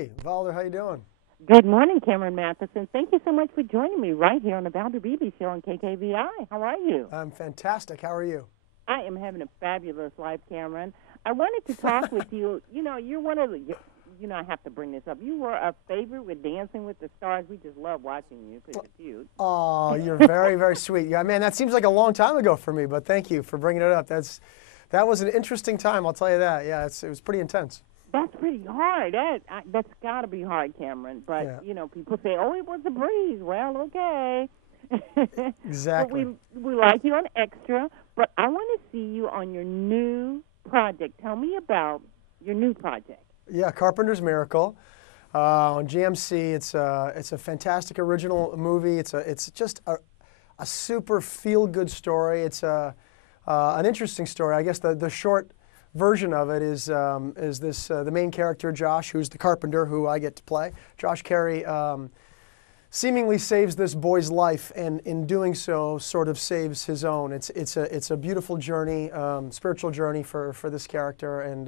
Hey, Valder, how you doing? Good morning, Cameron Matherson. Thank you so much for joining me right here on the Valder Beebe show on KKVI. How are you? I'm fantastic. How are you? I am having a fabulous life, Cameron. I wanted to talk with you. You know, you're one of the, I have to bring this up. You were a favorite with Dancing with the Stars. We just love watching you because you're cute. Oh, you're very, very sweet. Yeah, man, that seems like a long time ago for me, but thank you for bringing it up. That was an interesting time, I'll tell you that. Yeah, it was pretty intense. That's pretty hard. That's got to be hard, Cameron. But, Yeah. People say, oh, it was a breeze. Well, okay. Exactly. But we like you on Extra, but I want to see you on your new project. Tell me about your new project. Yeah, Carpenters Miracle on GMC. It's a fantastic original movie. It's just a super feel-good story. It's an interesting story. I guess the short version of it is this the main character Josh, who's the carpenter who I get to play. Josh Carey seemingly saves this boy's life, and in doing so, sort of saves his own. It's a beautiful journey, spiritual journey for this character, and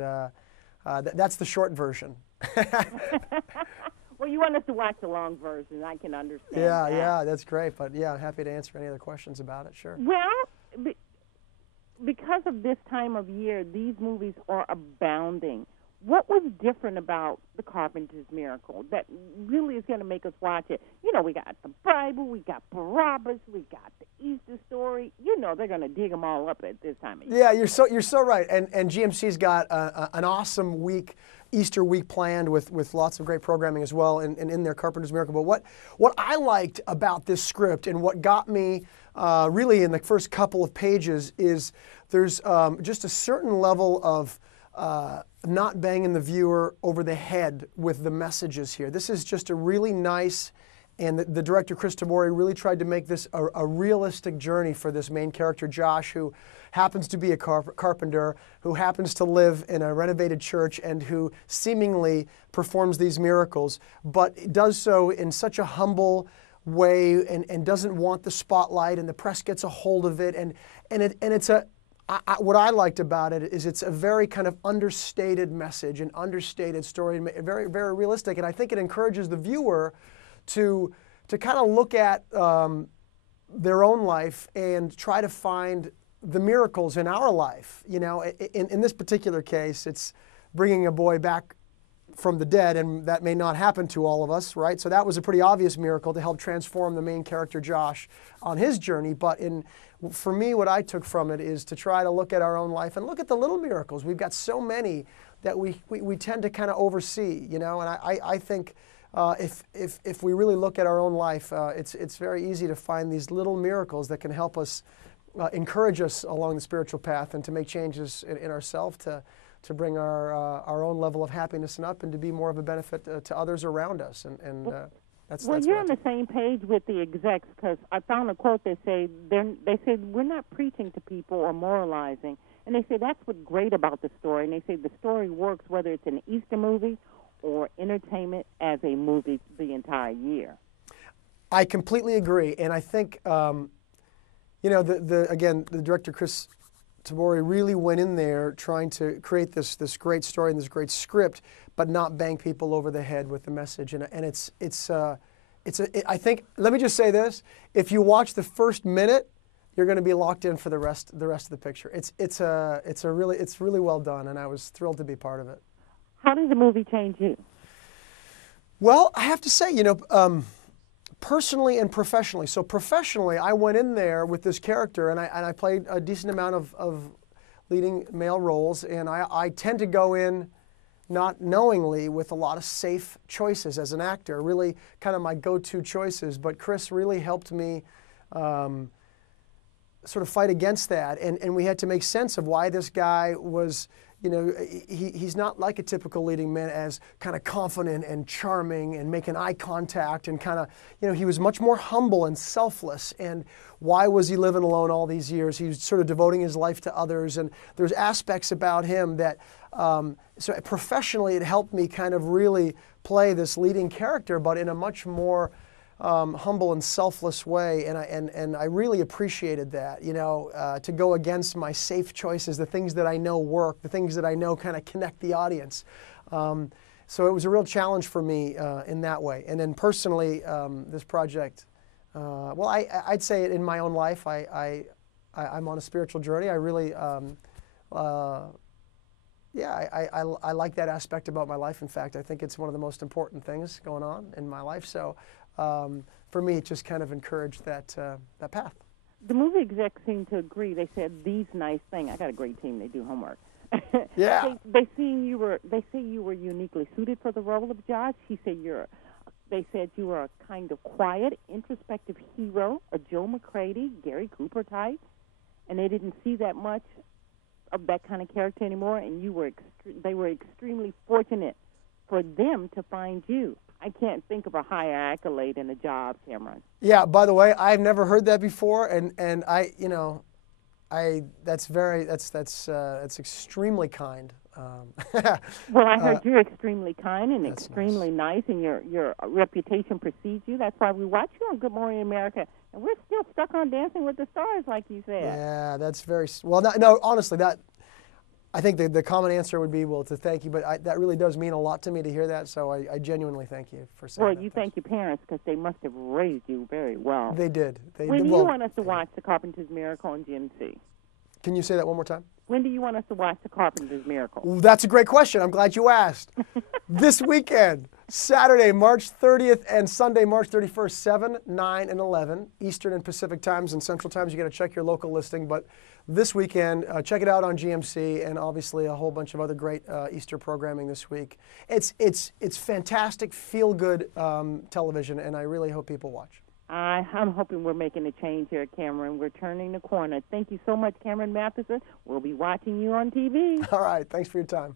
that's the short version. Well, you want us to watch the long version. I can understand. Yeah, that's great. But yeah, I'm happy to answer any other questions about it. Sure. Well, because of this time of year, these movies are abounding. What was different about the Carpenters Miracle that really is going to make us watch it? You know, we got the Bible, we got Barabbas, we got the Easter story. You know, they're going to dig them all up at this time of year. Yeah, you're so right. And GMC's got an awesome week, Easter week planned with lots of great programming as well, and in their Carpenters Miracle. But what I liked about this script and what got me really in the first couple of pages is there's just a certain level of not banging the viewer over the head with the messages here. This is just a really nice, and the director, Chris Tabori, really tried to make this a realistic journey for this main character, Josh, who happens to be a carpenter, who happens to live in a renovated church, and who seemingly performs these miracles, but does so in such a humble way and doesn't want the spotlight, and the press gets a hold of it, and it's what I liked about it is it's a very kind of understated message, an understated story, and very, very realistic. And I think it encourages the viewer to kind of look at their own life and try to find the miracles in our life. You know, in this particular case, it's bringing a boy back from the dead, and that may not happen to all of us, right? So that was a pretty obvious miracle to help transform the main character Josh on his journey. But for me, what I took from it is to try to look at our own life and look at the little miracles. We've got so many that we tend to kind of oversee, you know. And I think if we really look at our own life, it's very easy to find these little miracles that can help us, encourage us along the spiritual path, and to make changes in ourselves to bring our own level of happiness and up, and to be more of a benefit to others around us. That's you're on the same page with the execs, because I found a quote that said we're not preaching to people or moralizing, and they say that's what's great about the story. And they say the story works whether it's an Easter movie or entertainment as a movie the entire year. I completely agree, and I think again, the director Chris Tabori really went in there trying to create this great story and this great script, but not bang people over the head with the message. And I think, let me just say this: if you watch the first minute, you're going to be locked in for the rest of the picture. It's really well done, and I was thrilled to be part of it. How did the movie change you? Well, I have to say, personally and professionally. So professionally, I went in there with this character, and I played a decent amount of leading male roles, and I tend to go in not knowingly with a lot of safe choices as an actor, really kind of my go-to choices. But Chris really helped me sort of fight against that, and we had to make sense of why this guy was, he's not like a typical leading man, as kind of confident and charming and making eye contact, and kind of, he was much more humble and selfless. And why was he living alone all these years? He was sort of devoting his life to others, and there's aspects about him that, so professionally it helped me kind of really play this leading character, but in a much more humble and selfless way, and I really appreciated that, to go against my safe choices, the things that I know work, the things that I know kind of connect the audience. So it was a real challenge for me in that way. And then personally, this project, well, I'd say it in my own life. I'm on a spiritual journey. I really, yeah, I like that aspect about my life. In fact, I think it's one of the most important things going on in my life. So for me, it just kind of encouraged that path. The movie execs seem to agree. They said these nice things. I got a great team. They do homework. Yeah. They say you were uniquely suited for the role of Josh. They said you were a kind of quiet, introspective hero, a Joe McCready, Gary Cooper type, and they didn't see that much of that kind of character anymore. And they were extremely fortunate for them to find you. I can't think of a higher accolade in a job, Cameron. Yeah. By the way, I've never heard that before, and that's extremely kind. Well, I heard you're extremely kind and extremely nice, and your reputation precedes you. That's why we watch you on Good Morning America, and we're still stuck on Dancing with the Stars, like you said. Yeah, that's very well. No, honestly, I think the common answer would be, well, to thank you, but that really does mean a lot to me to hear that. So I genuinely thank you for saying that. Well, you thank your parents because they must have raised you very well. They did. When do you want us to watch The Carpenters Miracle on GMC? Can you say that one more time? When do you want us to watch The Carpenters Miracle? Well, that's a great question. I'm glad you asked. This weekend, Saturday, March 30th and Sunday, March 31st, 7, 9, and 11, Eastern and Pacific times and Central times. You got to check your local listing. But this weekend, check it out on GMC, and obviously a whole bunch of other great Easter programming this week. It's fantastic, feel-good television, and I really hope people watch. I'm hoping we're making a change here, Cameron. We're turning the corner. Thank you so much, Cameron Matherson. We'll be watching you on TV. All right. Thanks for your time.